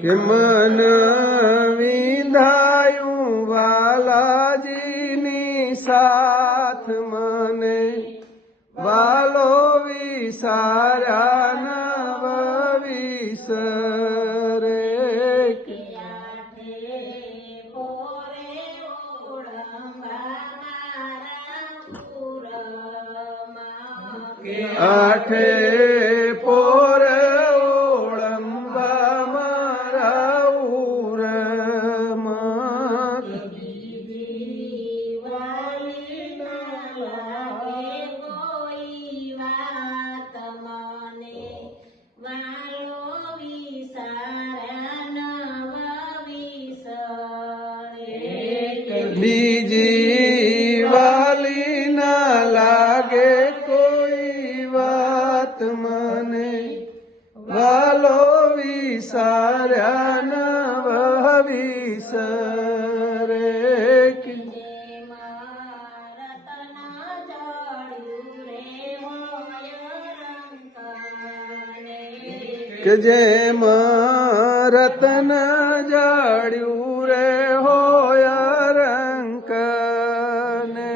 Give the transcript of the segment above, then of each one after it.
કે મન વિંધાયું વાલાજીની સાથ મને વાલો વિસાર્યા નવ વિસરે આઠે પોર ઓળંબા મારા ઉરમાં બીજી વાલી ના લાગે કોઈ વાત મને વાલો વિસાર્યા નવ વિસરે કે જેમ રતન જાડ્યું રે હોય રંકને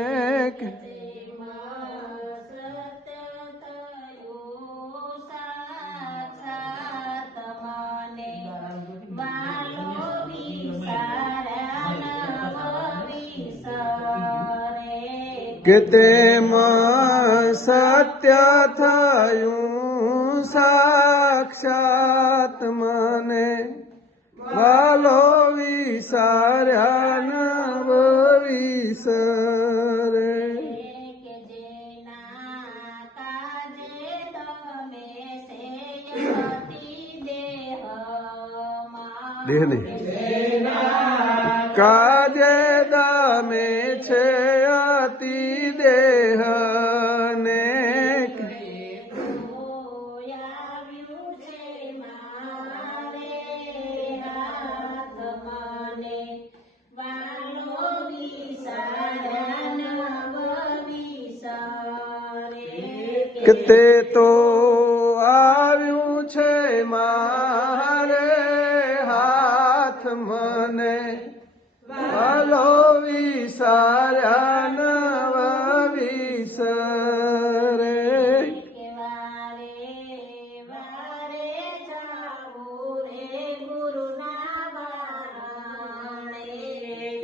કે તેમાં સત્ય થયું સાક્ષાત મને વાલો વિસાર્યા નવ વિસરે દેહ નહીં કાજે દમે છે અતિ દેહ ને કે તે તો આવ્યું છે મારે હાથ મને વાલો વિસાર્યા નવ વિસરે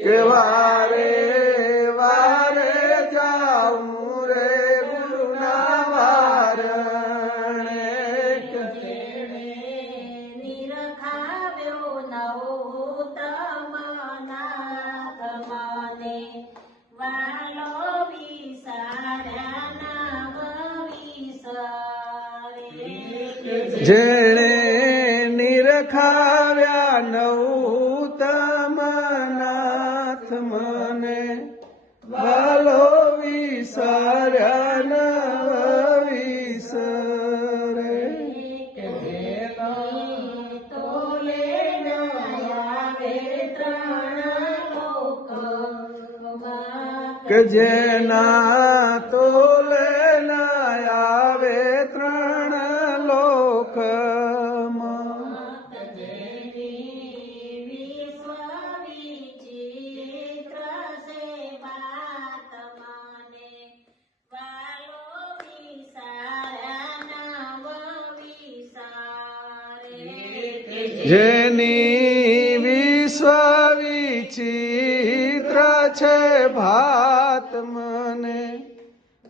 કે વારે વારે જાઉં રે ગુરુના વારણે જેણે નિરખાવ્યા નૌતમ નાથ મને વાલો વિસાર્યા નવ વિસરે કે જેના તોલે ના આવે ત્રણ લોકમાં જેની વિશ્વ વિચિત્ર છે ભાત મને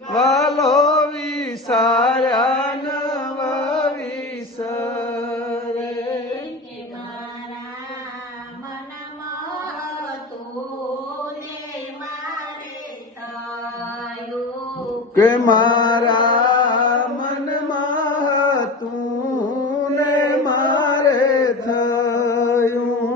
વાલો વિસાર્યા નવ વિસરે કે મારા મનમાં હતું ને મારે થયું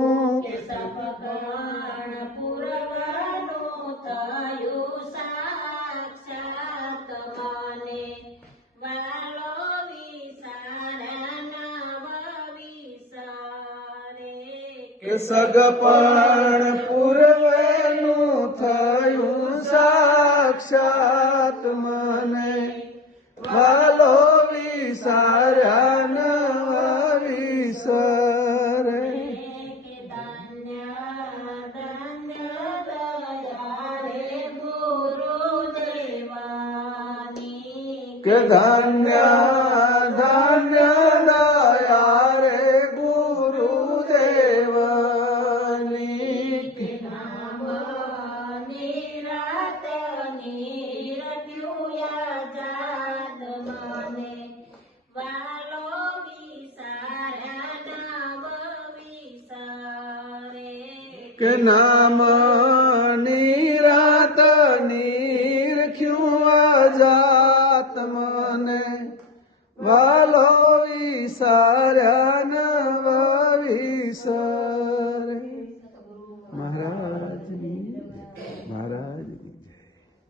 કે સગપણ પૂર્વેનું થયું સાક્ષાત મને વાલો વિસાર્યા નવ વિસરે કે ધન્ય ધન્ય દયા રે ગુરુદેવની કે નામ નિરાત નિરખ્યું આજાત મને વાલો વિસાર્યા નવ વિસરે